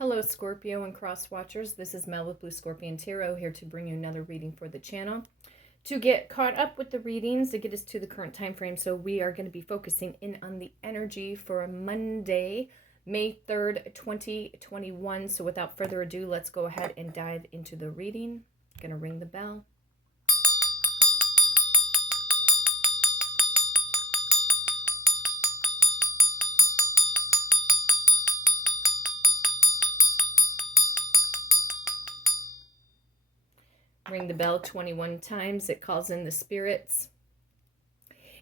Hello, Scorpio and cross watchers. This is Mel with Blue Scorpion Tarot, here to bring you another reading for the channel. To get caught up with the readings, to get us to the current time frame, so we are going to be focusing in on the energy for Monday, May 3rd, 2021. So without further ado, let's go ahead and dive into the reading. I'm going to ring the bell. Ring the bell 21 times. It calls in the spirits.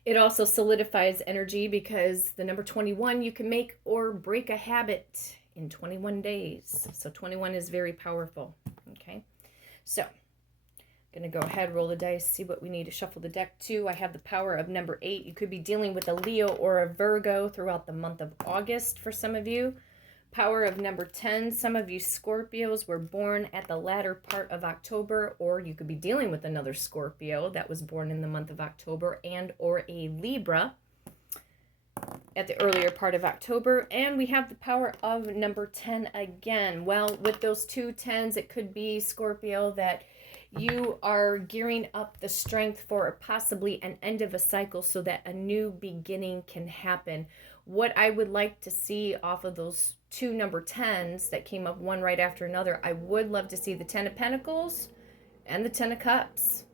It also solidifies energy because the number 21, you can make or break a habit in 21 days. So 21 is very powerful. Okay, so I'm going to go ahead, roll the dice, see what we need to shuffle the deck to. I have the power of number 8. You could be dealing with a Leo or a Virgo throughout the month of August for some of you. Power of number 10. Some of you Scorpios were born at the latter part of October, or you could be dealing with another Scorpio that was born in the month of October, and or a Libra at the earlier part of October. And we have the power of number 10 again. Well, with those two 10s, it could be, Scorpio, that you are gearing up the strength for possibly an end of a cycle so that a new beginning can happen. What I would like to see off of those two number 10s that came up one right after another, I would love to see the 10 of Pentacles and the 10 of Cups.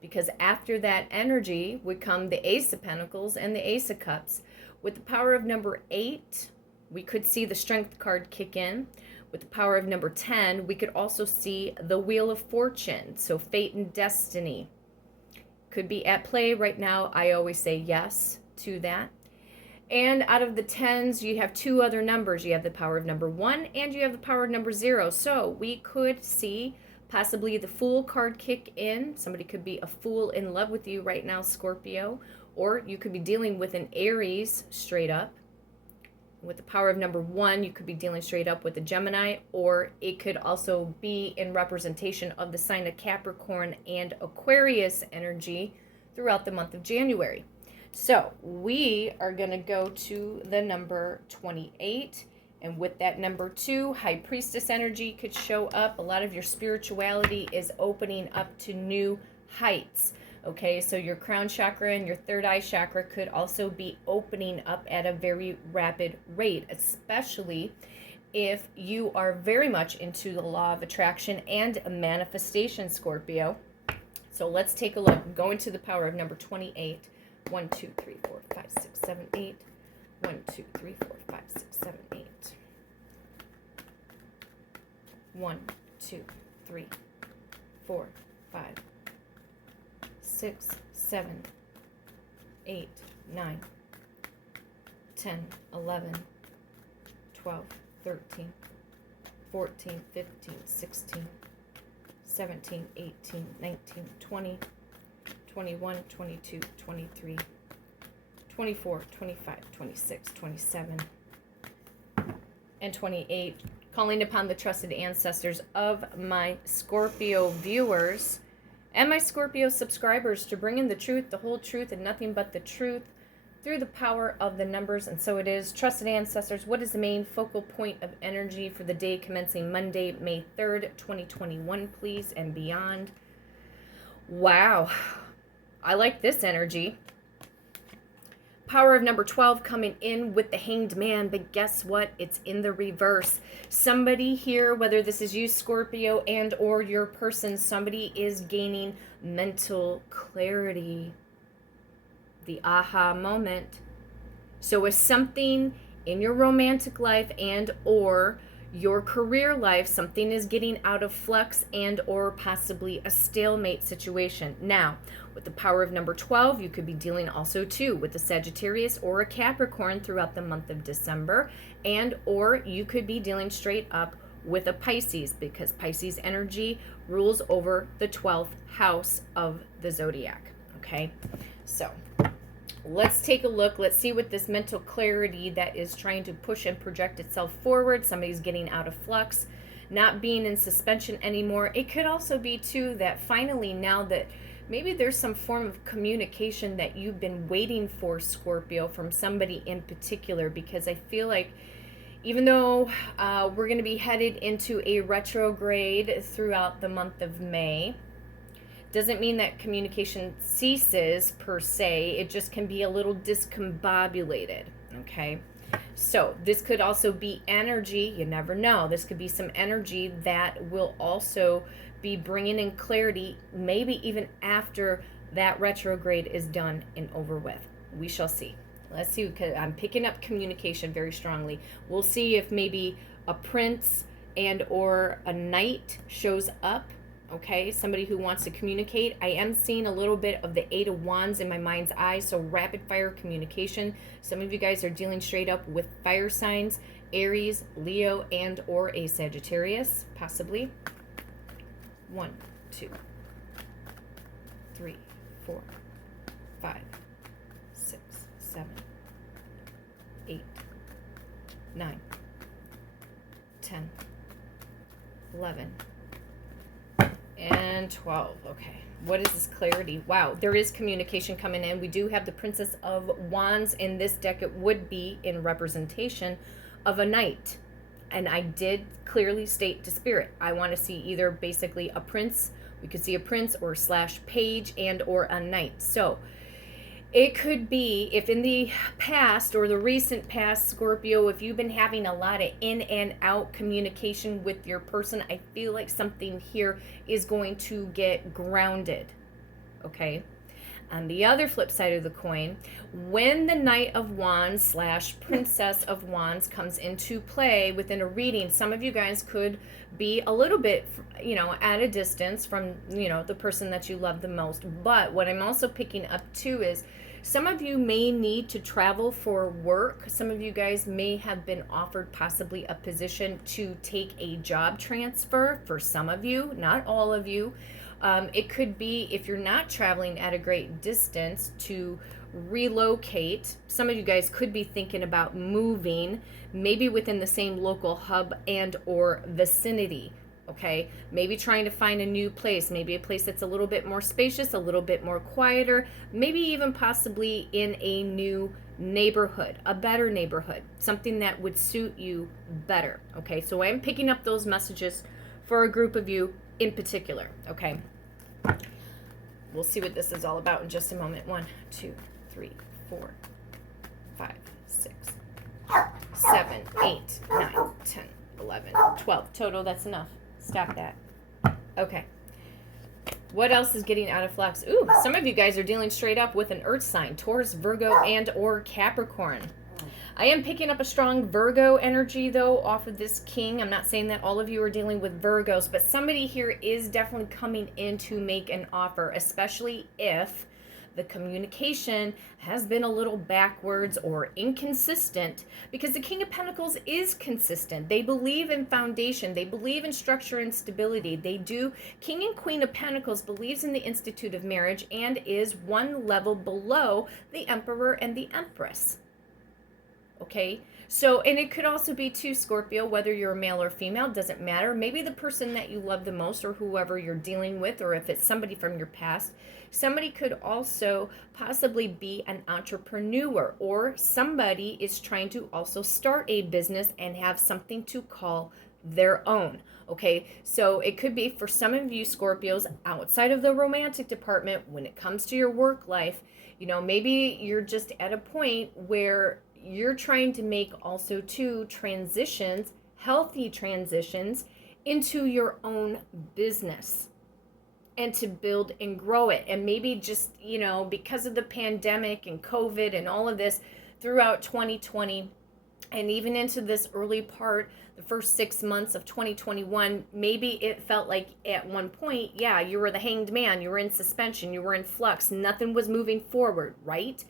Because after that energy would come the Ace of Pentacles and the Ace of Cups. With the power of number 8, we could see the Strength card kick in. With the power of number 10, we could also see the Wheel of Fortune. So fate and destiny could be at play right now. I always say yes to that. And out of the 10s, you have two other numbers. You have the power of number 1 and you have the power of number 0. So we could see possibly the Fool card kick in. Somebody could be a fool in love with you right now, Scorpio. Or you could be dealing with an Aries straight up. With the power of number 1, you could be dealing straight up with a Gemini. Or it could also be in representation of the sign of Capricorn and Aquarius energy throughout the month of January. So we are going to go to the number 28. And with that number 2, High Priestess energy could show up. A lot of your spirituality is opening up to new heights. Okay, so your crown chakra and your third eye chakra could also be opening up at a very rapid rate, especially if you are very much into the law of attraction and manifestation, Scorpio. So let's take a look. Go into the power of number 28. 1, 2, 3, 4, 5, 6, 7, 8. 1, 2, 3, 4, 5, 6, 7, 8. 1, 2, 3, 4, 5, 6, 7, 8, 9, 10, 11, 12, 13, 14, 15, 16, 17, 18, 19, 20, 21, 22, 23, 24, 25, 26, 27, and 28. Calling upon the trusted ancestors of my Scorpio viewers and my Scorpio subscribers to bring in the truth, the whole truth, and nothing but the truth through the power of the numbers. And so it is. Trusted ancestors, what is the main focal point of energy for the day commencing Monday, May 3rd, 2021, please, and beyond? Wow. I like this energy. Power of number 12 coming in with the Hanged Man, but guess what? It's in the reverse. Somebody here, whether this is you, Scorpio, and or your person, somebody is gaining mental clarity. The aha moment. So if something in your romantic life and or your career life, something is getting out of flux and or possibly a stalemate situation. Now, with the power of number 12, you could be dealing also too with a Sagittarius or a Capricorn throughout the month of December, and or you could be dealing straight up with a Pisces, because Pisces energy rules over the 12th house of the zodiac. Okay, so let's take a look. Let's see what this mental clarity that is trying to push and project itself forward. Somebody's getting out of flux, not being in suspension anymore. It could also be too that finally, now that maybe there's some form of communication that you've been waiting for, Scorpio, from somebody in particular, because I feel like even though we're going to be headed into a retrograde throughout the month of May, doesn't mean that communication ceases per se. It just can be a little discombobulated, okay? So this could also be energy. You never know. This could be some energy that will also be bringing in clarity, maybe even after that retrograde is done and over with. We shall see. Let's see, because I'm picking up communication very strongly. We'll see if maybe a prince and or a knight shows up. Okay, somebody who wants to communicate. I am seeing a little bit of the Eight of Wands in my mind's eye, so rapid fire communication. Some of you guys are dealing straight up with fire signs, Aries, Leo, and or a Sagittarius, possibly. 1, 2, 3, 4, 5, 6, 7, 8, 9, 10, 11, and 12. Okay, what is this clarity? Wow, there is communication coming in. We do have the Princess of Wands in this deck. It would be in representation of a knight. And I did clearly state to Spirit, I want to see either basically a prince, we could see a prince or slash page and or a knight. So it could be, if in the past or the recent past, Scorpio, if you've been having a lot of in and out communication with your person, I feel like something here is going to get grounded, okay? On the other flip side of the coin, when the Knight of Wands slash Princess of Wands comes into play within a reading, some of you guys could be a little bit, at a distance from, the person that you love the most. But what I'm also picking up too is some of you may need to travel for work. Some of you guys may have been offered possibly a position to take a job transfer for some of you, not all of you. It could be, if you're not traveling at a great distance, to relocate. Some of you guys could be thinking about moving, maybe within the same local hub and or vicinity. Okay, maybe trying to find a new place, maybe a place that's a little bit more spacious, a little bit more quieter, maybe even possibly in a new neighborhood, a better neighborhood, something that would suit you better. Okay, so I'm picking up those messages for a group of you in particular. Okay, we'll see what this is all about in just a moment. 1, 2, 3, 4, 5, 6, 7, 8, 9, 10, 11, 12 total. That's enough. Stop that. Okay, what else is getting out of flux? Ooh, some of you guys are dealing straight up with an earth sign, Taurus, Virgo, and or Capricorn. I am picking up a strong Virgo energy, though, off of this king. I'm not saying that all of you are dealing with Virgos, but somebody here is definitely coming in to make an offer, especially if the communication has been a little backwards or inconsistent, because the King of Pentacles is consistent. They believe in foundation. They believe in structure and stability. They do. King and Queen of Pentacles believes in the institute of marriage and is one level below the Emperor and the Empress. Okay, so, and it could also be too, Scorpio, whether you're a male or female, doesn't matter. Maybe the person that you love the most, or whoever you're dealing with, or if it's somebody from your past, somebody could also possibly be an entrepreneur, or somebody is trying to also start a business and have something to call their own. Okay, so it could be for some of you Scorpios outside of the romantic department when it comes to your work life. Maybe you're just at a point where you're trying to make also two transitions, healthy transitions, into your own business and to build and grow it. And maybe just, because of the pandemic and COVID and all of this throughout 2020 and even into this early part, the first 6 months of 2021, maybe it felt like at one point, yeah, you were the hanged man, you were in suspension, you were in flux, nothing was moving forward, right?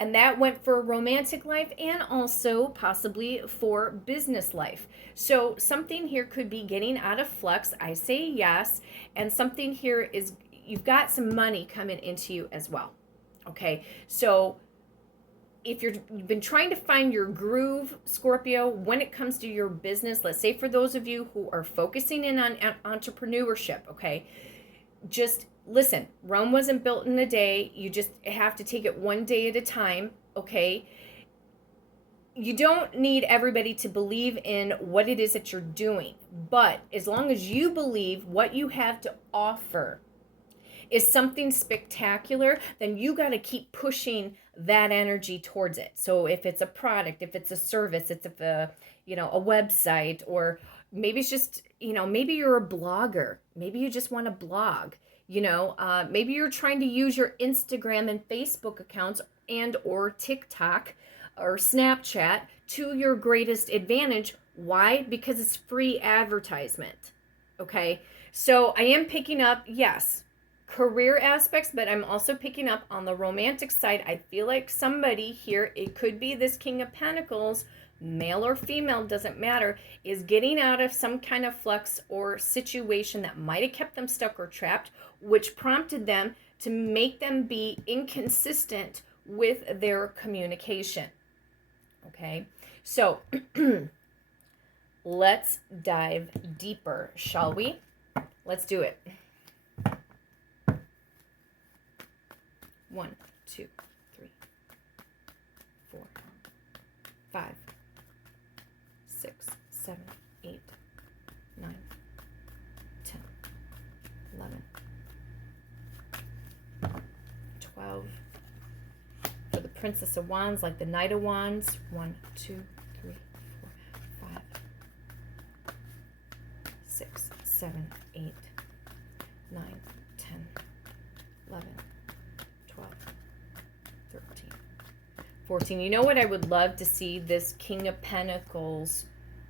And that went for romantic life and also possibly for business life. So something here could be getting out of flux. I say yes. And something here is you've got some money coming into you as well. Okay. So if you've been trying to find your groove, Scorpio, when it comes to your business, let's say for those of you who are focusing in on entrepreneurship, okay, just listen, Rome wasn't built in a day. You just have to take it one day at a time, okay? you don't need everybody to believe in what it is that you're doing. But as long as you believe what you have to offer is something spectacular, then you got to keep pushing that energy towards it. So if it's a product, if it's a service, it's a a website, or maybe it's just, maybe you're a blogger, maybe you just want to blog, maybe you're trying to use your Instagram and Facebook accounts and or TikTok or Snapchat to your greatest advantage. Why? Because it's free advertisement. Okay, so I am picking up, yes, career aspects, but I'm also picking up on the romantic side. I feel like somebody here, it could be this King of Pentacles, male or female, doesn't matter, is getting out of some kind of flux or situation that might have kept them stuck or trapped, which prompted them to make them be inconsistent with their communication. Okay, so let's dive deeper, shall we? Let's do it. 1, 2, 3, 4, 5, 6, 7, 8, 9, 10, 11, 12. For the Princess of Wands, like the Knight of Wands. 1, 2, 3, 4, 5, 6, 7, 8, 9, 10, 11, 12, 13, 14. You know what I would love to see this King of Pentacles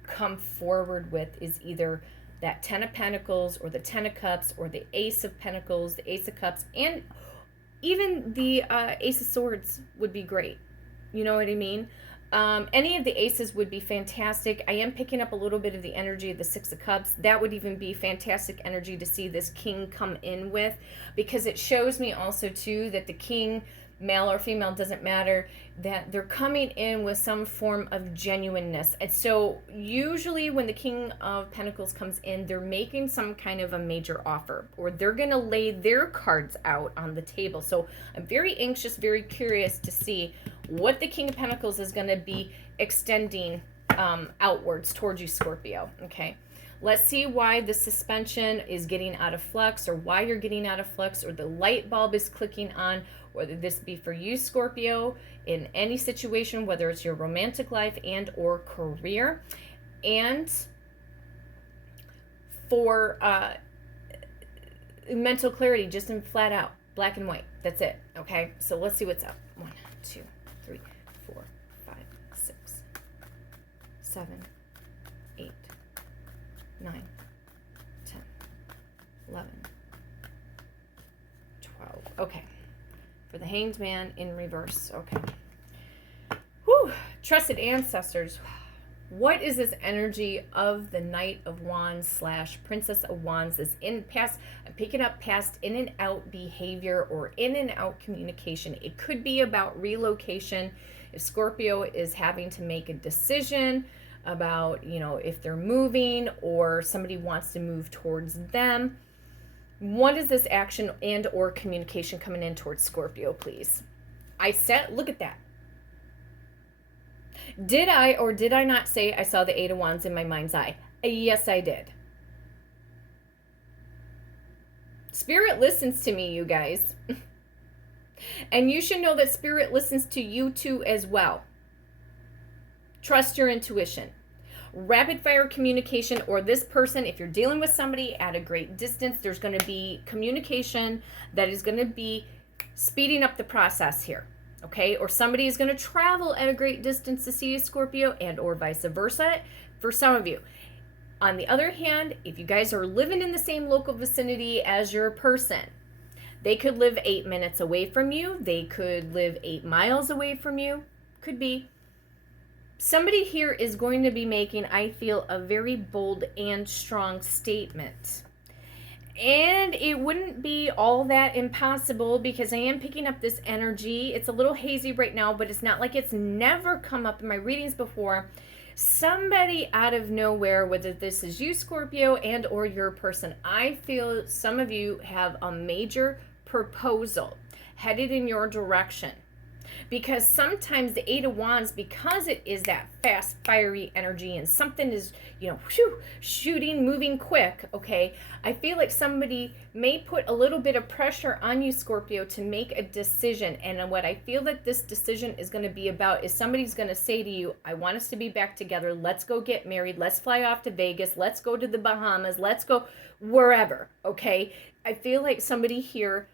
come forward with is either that 10 of Pentacles or the 10 of Cups or the Ace of Pentacles, the Ace of Cups, and even the Ace of Swords would be great. You know what I mean? Any of the aces would be fantastic. I am picking up a little bit of the energy of the Six of Cups. That would even be fantastic energy to see this king come in with, because it shows me also too that the king, male or female, doesn't matter, that they're coming in with some form of genuineness. And so usually when the King of Pentacles comes in, they're making some kind of a major offer, or they're going to lay their cards out on the table. So I'm very anxious, very curious to see what the King of Pentacles is going to be extending outwards towards you, Scorpio. Okay, let's see why the suspension is getting out of flux, or why you're getting out of flux, or the light bulb is clicking on, whether this be for you, Scorpio, in any situation, whether it's your romantic life and or career. And for mental clarity, just in flat out black and white. That's it. Okay, so let's see what's up. 1, 2, 3, 4, 5, 6, 7, 8, 9, 10, 11, 12. Okay. For the Hanged Man in reverse. Okay. Whew. Trusted ancestors. What is this energy of the Knight of Wands / Princess of Wands? This in past, I'm picking up past in and out behavior or in and out communication. It could be about relocation. If Scorpio is having to make a decision about, if they're moving or somebody wants to move towards them. What is this action and or communication coming in towards Scorpio, please? I said, look at that. Did I or did I not say I saw the Eight of Wands in my mind's eye? Yes, I did. Spirit listens to me, you guys. And you should know that Spirit listens to you too as well. Trust your intuition. Rapid fire communication, or this person, if you're dealing with somebody at a great distance, there's going to be communication that is going to be speeding up the process here. Okay, or somebody is going to travel at a great distance to see a Scorpio, and or vice versa for some of you. On the other hand, if you guys are living in the same local vicinity as your person, they could live 8 minutes away from you. They could live 8 miles away from you. Could be. Somebody here is going to be making, I feel, a very bold and strong statement. And it wouldn't be all that impossible, because I am picking up this energy. It's a little hazy right now, but it's not like it's never come up in my readings before. Somebody out of nowhere, whether this is you, Scorpio, and or your person, I feel some of you have a major proposal headed in your direction. Because sometimes the Eight of Wands, because it is that fast, fiery energy and something is, shooting, moving quick, okay? I feel like somebody may put a little bit of pressure on you, Scorpio, to make a decision. And what I feel that this decision is going to be about is somebody's going to say to you, I want us to be back together. Let's go get married. Let's fly off to Vegas. Let's go to the Bahamas. Let's go wherever, okay? I feel like somebody here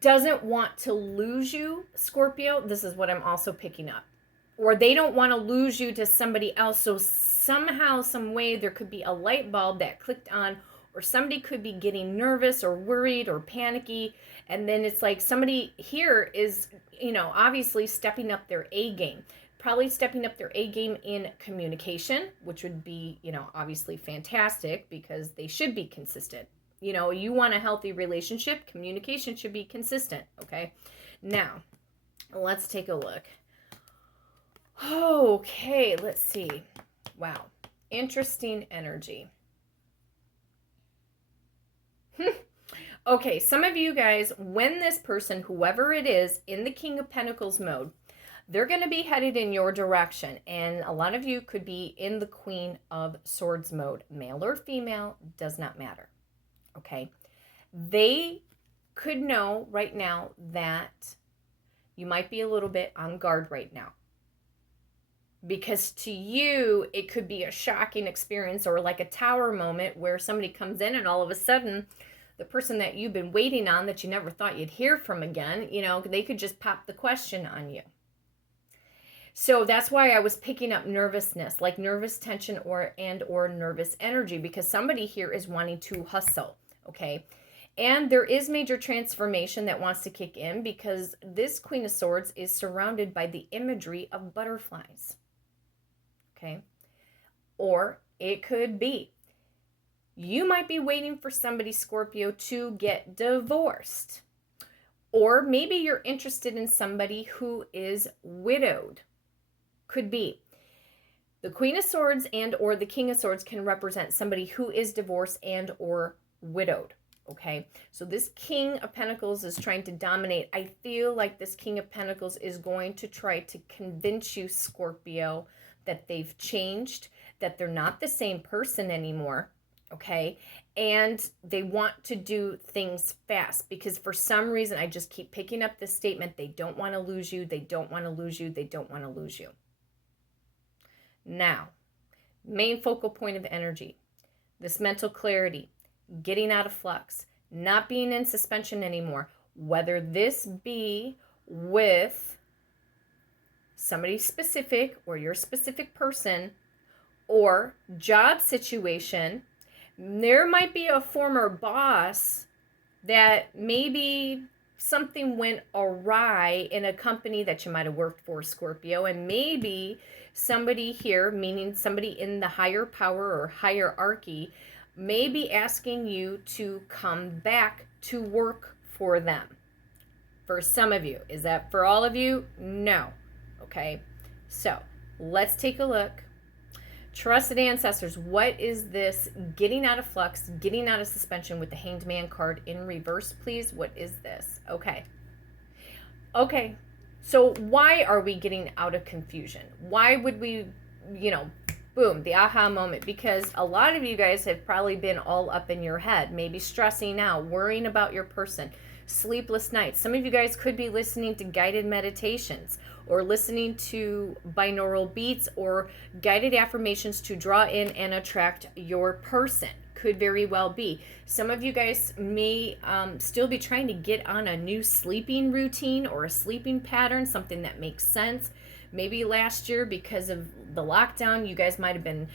doesn't want to lose you, Scorpio. This is what I'm also picking up. Or they don't want to lose you to somebody else. So somehow, some way, there could be a light bulb that clicked on, or somebody could be getting nervous or worried or panicky. And then it's like somebody here is, obviously stepping up their A game. Probably stepping up their A game in communication, which would be, obviously fantastic because they should be consistent. You want a healthy relationship, communication should be consistent, okay? Now, let's take a look. Okay, let's see. Wow, interesting energy. Okay, some of you guys, when this person, whoever it is, in the King of Pentacles mode, they're going to be headed in your direction. And a lot of you could be in the Queen of Swords mode. Male or female, does not matter. Okay, they could know right now that you might be a little bit on guard right now. Because to you, it could be a shocking experience or like a tower moment where somebody comes in and all of a sudden, the person that you've been waiting on that you never thought you'd hear from again, they could just pop the question on you. So that's why I was picking up nervousness, like nervous tension or nervous energy, because somebody here is wanting to hustle, okay? And there is major transformation that wants to kick in because this Queen of Swords is surrounded by the imagery of butterflies, okay? Or it could be you might be waiting for somebody, Scorpio, to get divorced. Or maybe you're interested in somebody who is widowed. Could be. The Queen of Swords and or the King of Swords can represent somebody who is divorced and or widowed, okay? So this King of Pentacles is trying to dominate. I feel like this King of Pentacles is going to try to convince you, Scorpio, that they've changed, that they're not the same person anymore, okay? And they want to do things fast because for some reason, I just keep picking up this statement, they don't want to lose you, they don't want to lose you, they don't want to lose you. Now, main focal point of energy, this mental clarity, getting out of flux, not being in suspension anymore, whether this be with somebody specific or your specific person or job situation. There might be a former boss that maybe something went awry in a company that you might have worked for, Scorpio, and maybe somebody here, meaning somebody in the higher power or hierarchy, may be asking you to come back to work for them. For some of you. Is that for all of you? No. Okay. So let's take a look. Trusted ancestors, what is this getting out of flux, getting out of suspension with the Hanged Man card in reverse, please? What is this? Okay. Okay. So why are we getting out of confusion? Why would we, boom, the aha moment? Because a lot of you guys have probably been all up in your head, maybe stressing out, worrying about your person, sleepless nights. Some of you guys could be listening to guided meditations or listening to binaural beats or guided affirmations to draw in and attract your person. Could very well be. Some of you guys may still be trying to get on a new sleeping routine or a sleeping pattern, something that makes sense. Maybe last year, because of the lockdown, you guys might have been,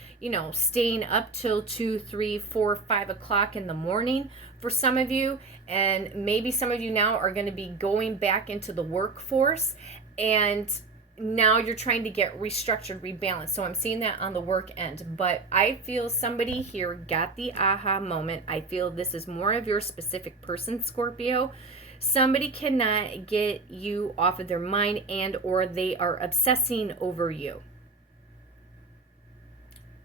staying up till 2, 3, 4, 5 o'clock in the morning for some of you. And maybe some of you now are going to be going back into the workforce, and now you're trying to get restructured, rebalanced. So I'm seeing that on the work end. But I feel somebody here got the aha moment. I feel this is more of your specific person, Scorpio. Somebody cannot get you off of their mind and or they are obsessing over you.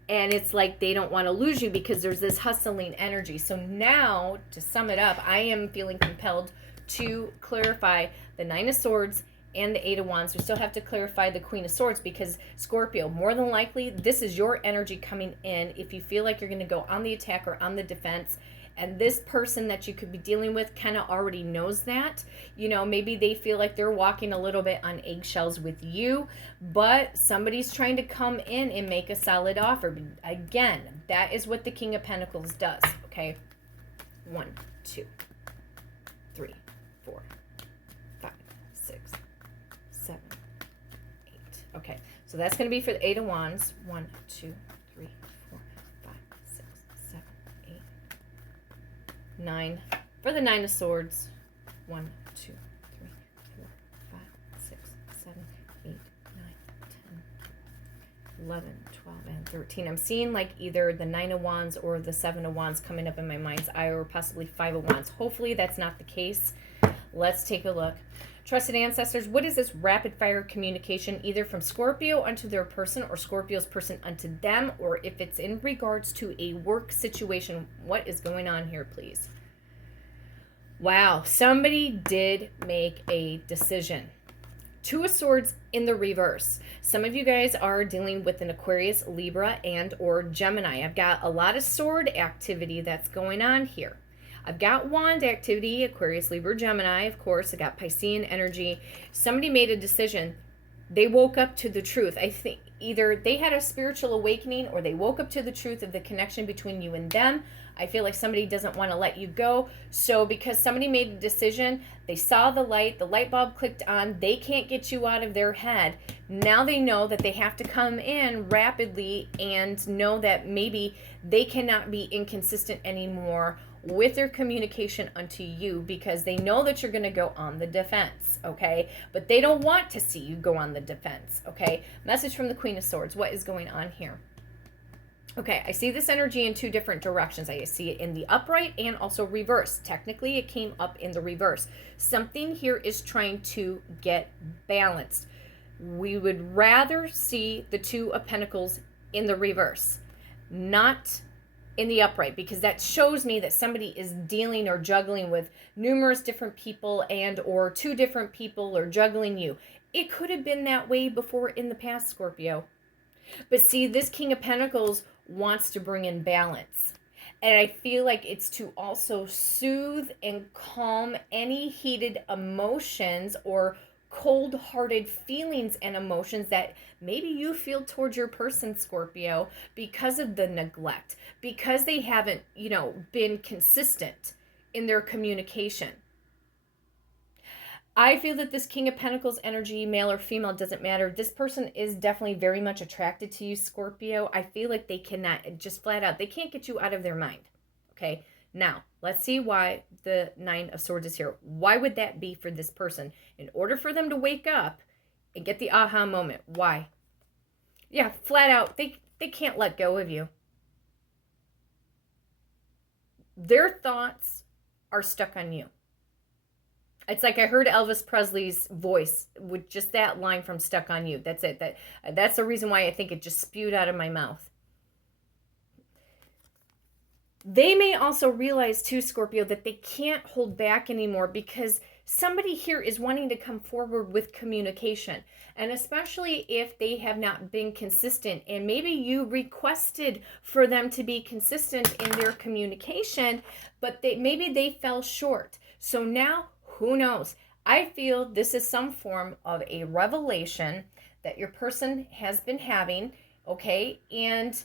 And it's like they don't want to lose you because there's this hustling energy. So now, to sum it up, I am feeling compelled to clarify the Nine of Swords and the Eight of Wands. We still have to clarify the Queen of Swords, because Scorpio, more than likely, this is your energy coming in if you feel like you're going to go on the attack or on the defense. And this person that you could be dealing with kind of already knows that. You know, maybe they feel like they're walking a little bit on eggshells with you, but somebody's trying to come in and make a solid offer. Again, that is what the King of Pentacles does, okay? 1, 2, 3, 4, 5, 6, 7, 8. Okay, so that's going to be for the Eight of Wands. 1, 2, 3, 4, 5, 6, 7, 8, 9. For the Nine of Swords. 1, 2, 3, 4, 5, 6, 7, 8, 9, 10, 11, 12, and 13. I'm seeing like either the Nine of Wands or the Seven of Wands coming up in my mind's eye, or possibly Five of Wands. Hopefully that's not the case. Let's take a look. Trusted ancestors, what is this rapid fire communication, either from Scorpio unto their person or Scorpio's person unto them, or if it's in regards to a work situation? What is going on here, please? Wow, somebody did make a decision. Two of Swords in the reverse. Some of you guys are dealing with an Aquarius, Libra, and or Gemini. I've got a lot of sword activity that's going on here. I've got wand activity, Aquarius, Libra, Gemini, of course. I got Piscean energy. Somebody made a decision. They woke up to the truth. I think either they had a spiritual awakening or they woke up to the truth of the connection between you and them. I feel like somebody doesn't want to let you go. So because somebody made a decision, they saw the light bulb clicked on, they can't get you out of their head. Now they know that they have to come in rapidly and know that maybe they cannot be inconsistent anymore with their communication unto you, because they know that you're going to go on the defense, okay? But they don't want to see you go on the defense, okay? Message from the Queen of Swords. What is going on here? Okay, I see this energy in two different directions. I see it in the upright and also reverse. Technically, it came up in the reverse. Something here is trying to get balanced. We would rather see the Two of Pentacles in the reverse, not in the upright, because that shows me that somebody is dealing or juggling with numerous different people and or two different people, or juggling you. It could have been that way before in the past, Scorpio. But see, this King of Pentacles wants to bring in balance. And I feel like it's to also soothe and calm any heated emotions or cold-hearted feelings and emotions that maybe you feel towards your person, Scorpio, because of the neglect, because they haven't, been consistent in their communication. I feel that this King of Pentacles energy, male or female, doesn't matter. This person is definitely very much attracted to you, Scorpio. I feel like they cannot, just flat out, they can't get you out of their mind. Okay, now let's see why the Nine of Swords is here. Why would that be for this person? In order for them to wake up and get the aha moment. Why? Yeah, flat out, they can't let go of you. Their thoughts are stuck on you. It's like I heard Elvis Presley's voice with just that line from Stuck on You. That's it. That's the reason why I think it just spewed out of my mouth. They may also realize too, Scorpio, that they can't hold back anymore, because somebody here is wanting to come forward with communication. And especially if they have not been consistent, and maybe you requested for them to be consistent in their communication, but maybe they fell short. So now, who knows? I feel this is some form of a revelation that your person has been having, okay? And,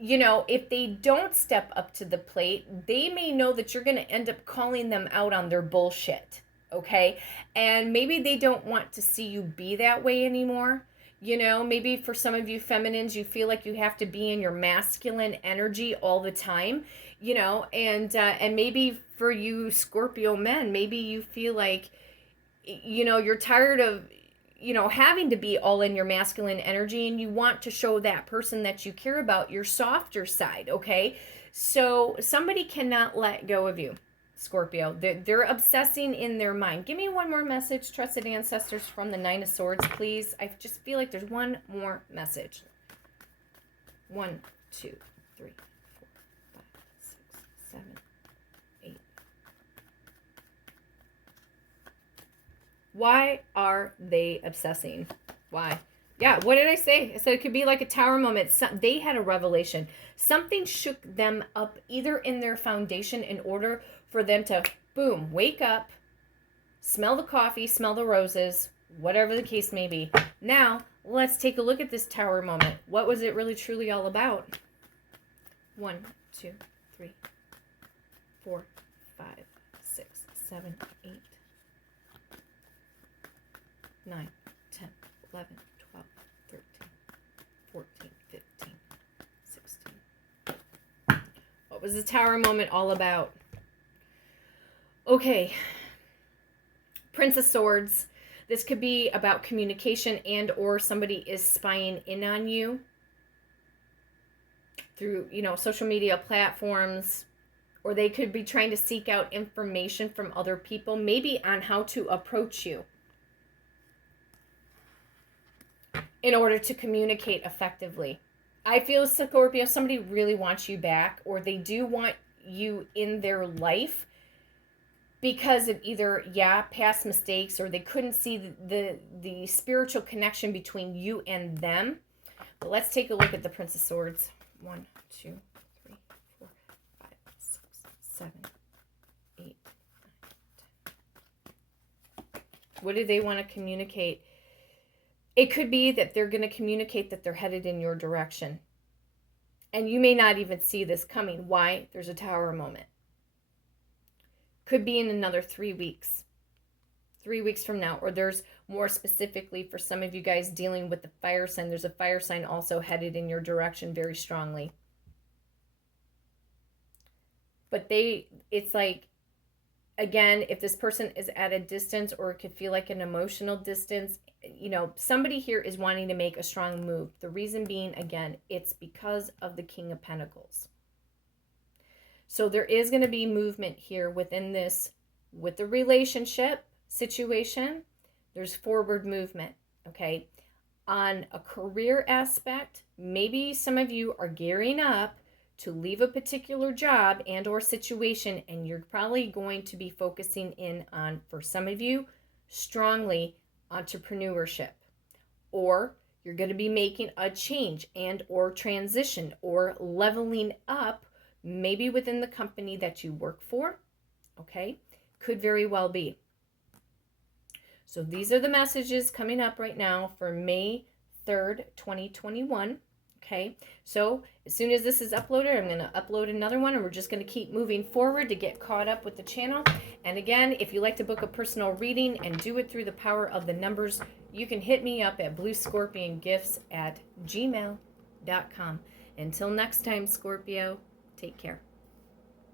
if they don't step up to the plate, they may know that you're going to end up calling them out on their bullshit, okay? And maybe they don't want to see you be that way anymore. Maybe for some of you feminines, you feel like you have to be in your masculine energy all the time, and maybe for you Scorpio men, maybe you feel like, you're tired of, having to be all in your masculine energy, and you want to show that person that you care about your softer side, okay? So somebody cannot let go of you, Scorpio. They're obsessing in their mind. Give me one more message, trusted ancestors, from the Nine of Swords, please. I just feel like there's one more message. 1, 2, 3, 4, 5, 6, 7, 8. Why are they obsessing? Why? Yeah, what did I say? I said it could be like a tower moment. They had a revelation. Something shook them up either in their foundation in order for them to, boom, wake up, smell the coffee, smell the roses, whatever the case may be. Now, let's take a look at this tower moment. What was it really truly all about? 1, 2, 3, 4, 5, 6, 7, 8, 9, 10, 11, 12, 13, 14, 15, 16. What was the tower moment all about? Okay. Prince of Swords. This could be about communication and or somebody is spying in on you through, social media platforms, or they could be trying to seek out information from other people, maybe on how to approach you in order to communicate effectively. I feel, Scorpio, somebody really wants you back, or they do want you in their life because of either, past mistakes, or they couldn't see the spiritual connection between you and them. But let's take a look at the Prince of Swords. 1, 2, 3, 4, 5, 6, 7, 8, 9, 10. What do they want to communicate? It could be that they're going to communicate that they're headed in your direction. And you may not even see this coming. Why? There's a tower moment. Could be in another 3 weeks. 3 weeks from now. Or there's more specifically for some of you guys dealing with the fire sign. There's a fire sign also headed in your direction very strongly. But it's like, again, if this person is at a distance, or it could feel like an emotional distance, somebody here is wanting to make a strong move. The reason being, again, it's because of the King of Pentacles. So there is going to be movement here within this, with the relationship situation. There's forward movement, okay? On a career aspect, maybe some of you are gearing up to leave a particular job and or situation, and you're probably going to be focusing in on, for some of you, strongly entrepreneurship, or you're going to be making a change and or transition or leveling up, maybe within the company that you work for, okay? Could very well be. So these are the messages coming up right now for May 3rd, 2021. Okay, so as soon as this is uploaded, I'm going to upload another one, and we're just going to keep moving forward to get caught up with the channel. And again, if you like to book a personal reading and do it through the power of the numbers, you can hit me up at bluescorpiongifts@gmail.com. Until next time, Scorpio, take care.